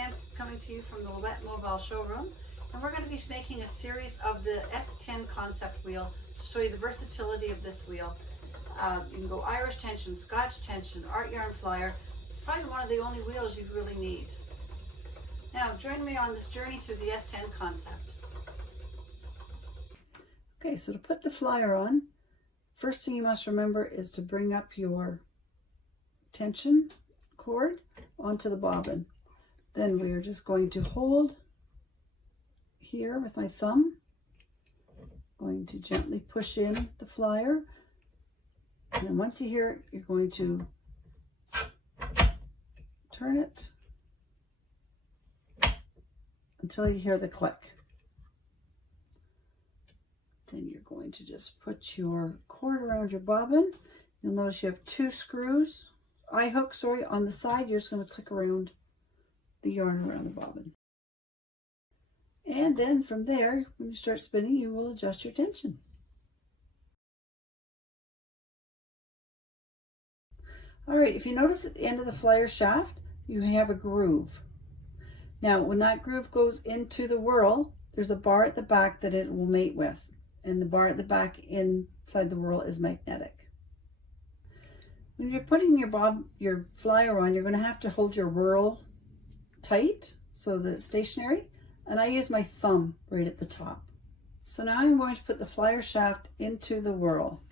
Pam, coming to you from the Louët Mobile Showroom, and we're going to be making a series of the S10 concept wheel to show you the versatility of this wheel. You can go Irish tension, Scotch tension, art yarn flyer. It's probably one of the only wheels you really need. Now join me on this journey through the S10 concept. Okay, so to put the flyer on, first thing you must remember is to bring up your tension cord onto the bobbin. Then we are just going to hold here with my thumb, going to gently push in the flyer, and then once you hear it, you're going to turn it until you hear the click. Then you're going to just put your cord around your bobbin. You'll notice you have two screws, eye hooks, sorry, on the side. You're just going to click around the yarn around the bobbin. And then from there, when you start spinning, you will adjust your tension. All right, if you notice at the end of the flyer shaft, you have a groove. Now, when that groove goes into the whirl, there's a bar at the back that it will mate with. And the bar at the back inside the whirl is magnetic. When you're putting your flyer on, you're going to have to hold your whirl tight so that it's stationary. And I use my thumb right at the top. So now I'm going to put the flyer shaft into the whirl.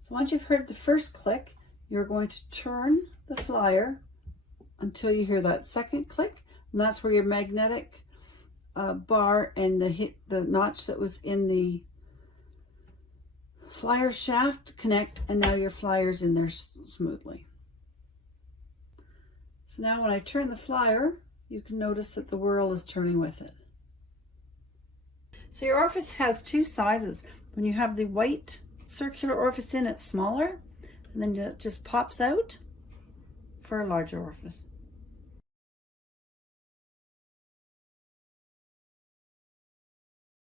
So once you've heard the first click, you're going to turn the flyer until you hear that second click, and that's where your magnetic bar and the notch that was in the flyer shaft connect, and now your flyer's in there smoothly. So now when I turn the flyer, you can notice that the whirl is turning with it. So your orifice has two sizes. When you have the white circular orifice in, it's smaller, and then it just pops out for a larger orifice.